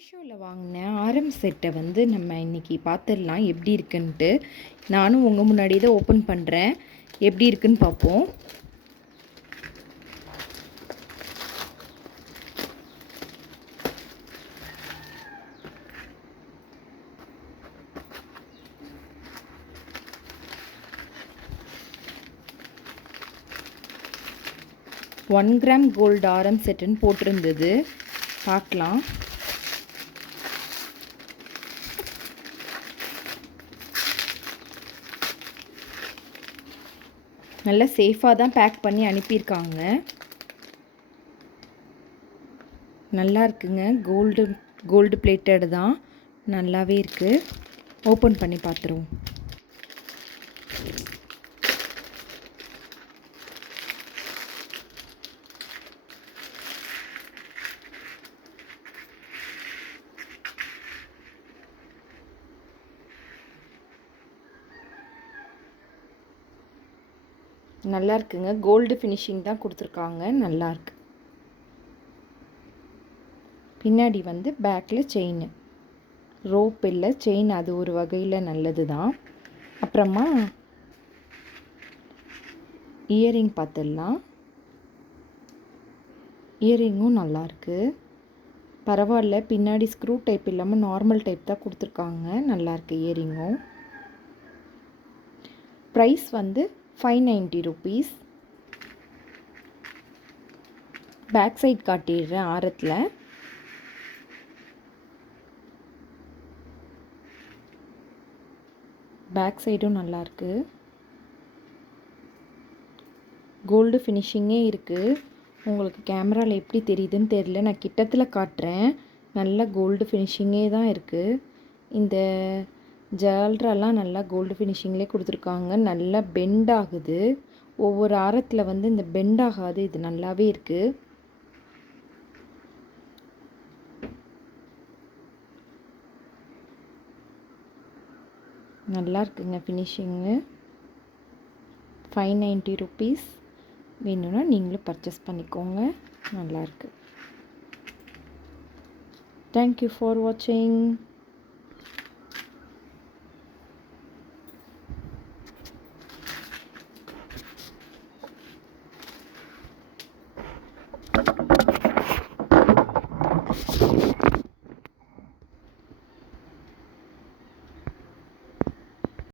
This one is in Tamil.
மீஷோவில் வாங்கின ஆரம் செட்டை வந்து நம்ம இன்றைக்கி பார்த்துடலாம் எப்படி இருக்குன்ட்டு. நானும் உங்கள் முன்னாடி தான் ஓப்பன் பண்ணுறேன். எப்படி இருக்குன்னு பார்ப்போம். ஒன் கிராம் கோல்டு ஆரம் செட்டுன்னு போட்டிருந்தது. பார்க்கலாம். நல்லா சேஃபாக தான் பேக் பண்ணி அனுப்பியிருக்காங்க. நல்லா இருக்குங்க. கோல்டு பிளேட்டட் தான். நல்லாவே இருக்குது. ஓப்பன் பண்ணி பார்த்துருவோம். நல்லா இருக்குங்க. கோல்டு ஃபினிஷிங் தான் கொடுத்துருக்காங்க. நல்லாயிருக்கு. பின்னாடி வந்து பேக்கில் செயின், ரோப் இல்லை செயின், அது ஒரு வகையில் நல்லது தான். அப்புறமா இயரிங் பார்த்துடலாம். இயரிங்கும் நல்லாயிருக்கு. பரவாயில்ல. பின்னாடி ஸ்க்ரூ டைப் இல்லாமல் நார்மல் டைப் தான் கொடுத்துருக்காங்க. நல்லாயிருக்கு இயரிங்கும். ப்ரைஸ் வந்து 590 rupees. பேக் சைட் காட்டிடுறேன். ஆரத்தில் பேக் சைடும் நல்லாயிருக்கு. கோல்டு ஃபினிஷிங்கே இருக்குது. உங்களுக்கு கேமராவில் எப்படி தெரியுதுன்னு தெரியல. நான் கிட்டத்தில் காட்டுறேன். நல்ல கோல்டு ஃபினிஷிங்கே தான் இருக்குது. இந்த ஜால்ரெல்லாம் நல்லா கோல்டு ஃபினிஷிங்லேயே கொடுத்துருக்காங்க. நல்லா பெண்ட் ஆகுது. ஒவ்வொரு ஆரத்தில் வந்து இந்த பெண்ட் ஆகாது. இது நல்லாவே இருக்குது. நல்லா இருக்குங்க ஃபினிஷிங்கு. 590 rupees. வேணும்னா நீங்களும் பர்ச்சேஸ் பண்ணிக்கோங்க. நல்லாயிருக்கு. தேங்க்யூ ஃபார் வாட்சிங்.